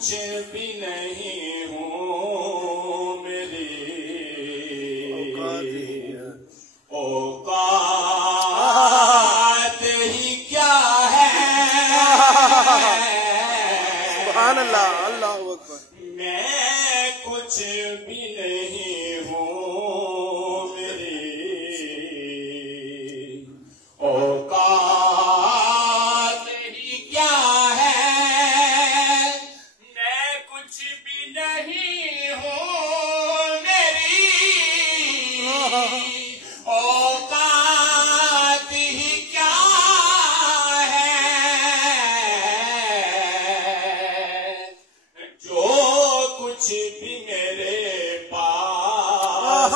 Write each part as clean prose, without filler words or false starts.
کچھ بھی نہیں ہوں، میری اوقات ہی کیا ہے۔ سبحان اللہ، اللہ اکبر۔ میں کچھ بھی نہیں ہوں، میری اوقات ہی کیا ہے۔ میں کچھ بھی نہیں ہوں، میری اوقات ہی کیا ہے۔ جو کچھ بھی میرے پاس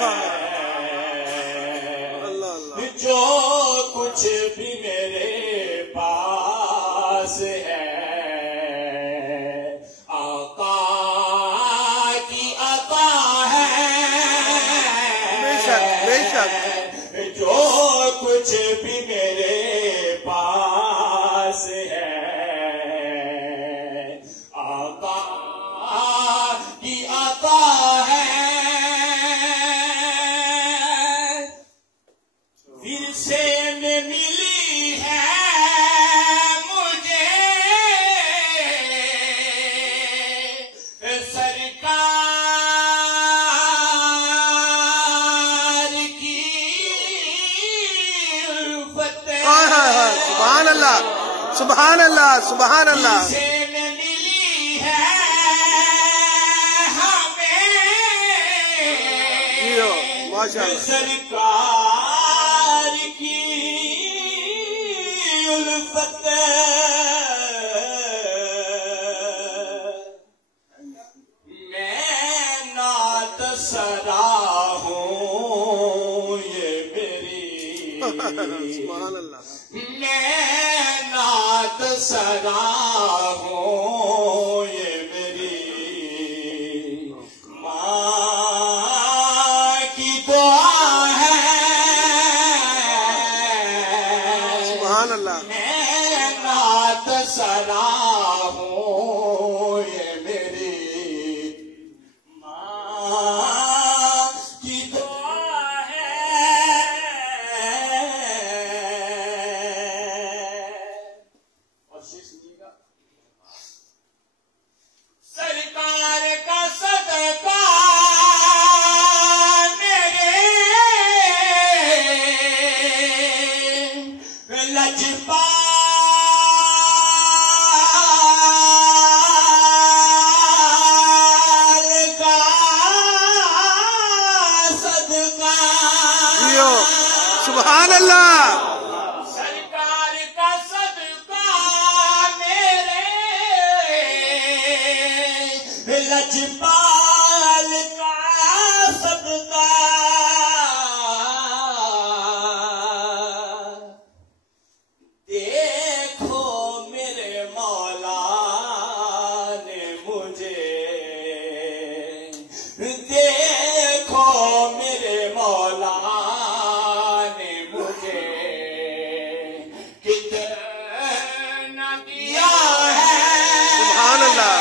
ہے، جو کچھ بھی میرے پاس ہے، آقا کی عطا ہے۔ بے شک، بے شک۔ جو کچھ بھی میرے پاس ہے، آقا کی عطا ہے۔ ورثے میں ملی ہے مجھے سرکار کی الفت۔ سبحان اللہ، سبحان اللہ، سبحان اللہ۔ ورثے میں ملی ہے ہمیں ماشاء اللہ۔ سرکار کی الفت۔ میں نعت سرا ہوں، یہ میری سبحان اللہ۔ میں نعت سرا ہوں، یہ میری ماں کی دعا ہے۔ سبحان اللہ۔ میں نعت سرا ہوں، یہ میری ماں کی دعا ہے۔ اور شیخ سنیے گا، سرکار کا صدقہ میرے لجپال کا صدقہ۔ سبحان اللہ۔ سرکار کا صدقہ میرے لجپال کا صدقہ۔ دیکھو میرے مولا نے مجھے، دیکھو میرے مولا نے مجھے کتنا دیا ہے۔ سبحان اللہ۔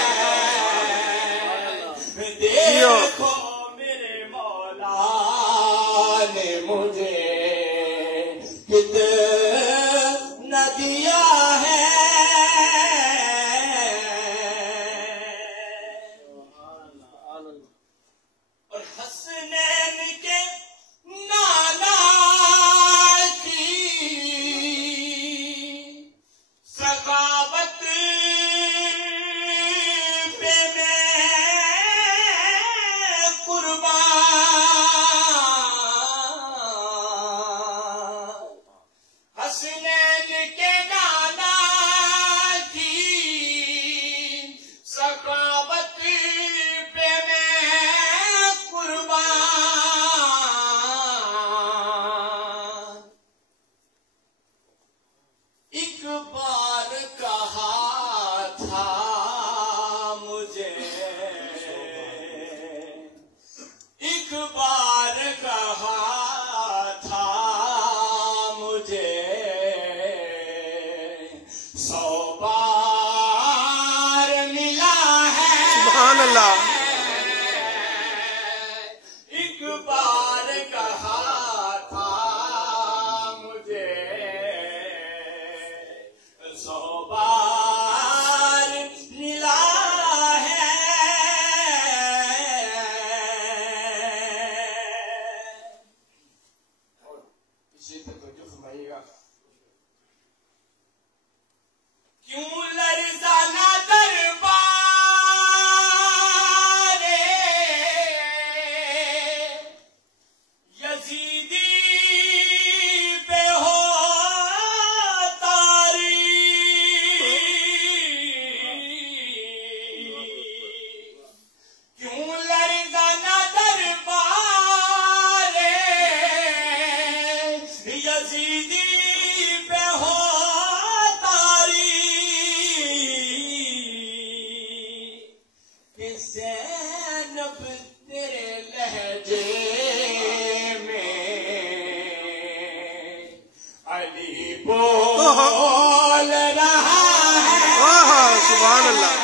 سبحان اللہ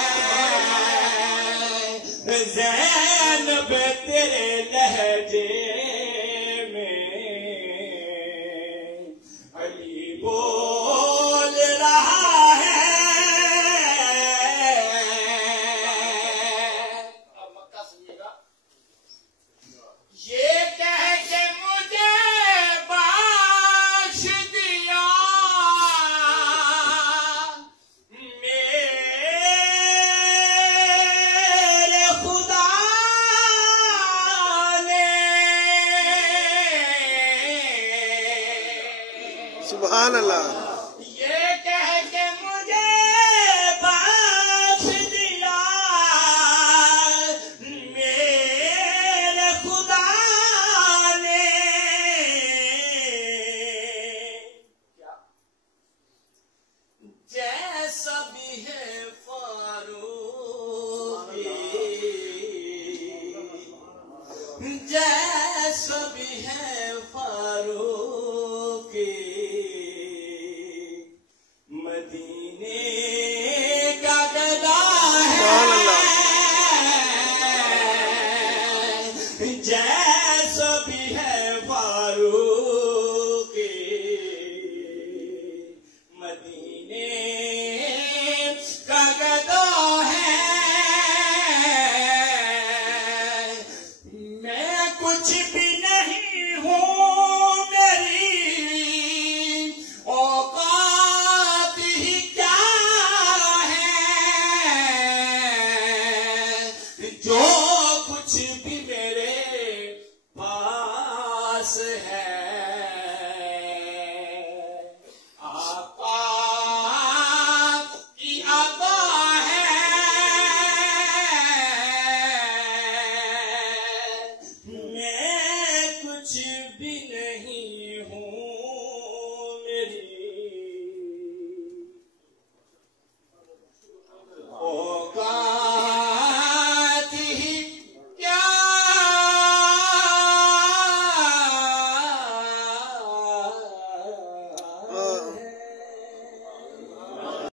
زینب تیرے لہجے میں علی بول رہا ہے. اب مکہ سنیے گا. یہ کہہ کے مجھے بخش دیا میرے خدا نے. سبحان اللہ یہ کہہ کے مجھے بخش دیا میرے خدا نے. جیسا بھی ہے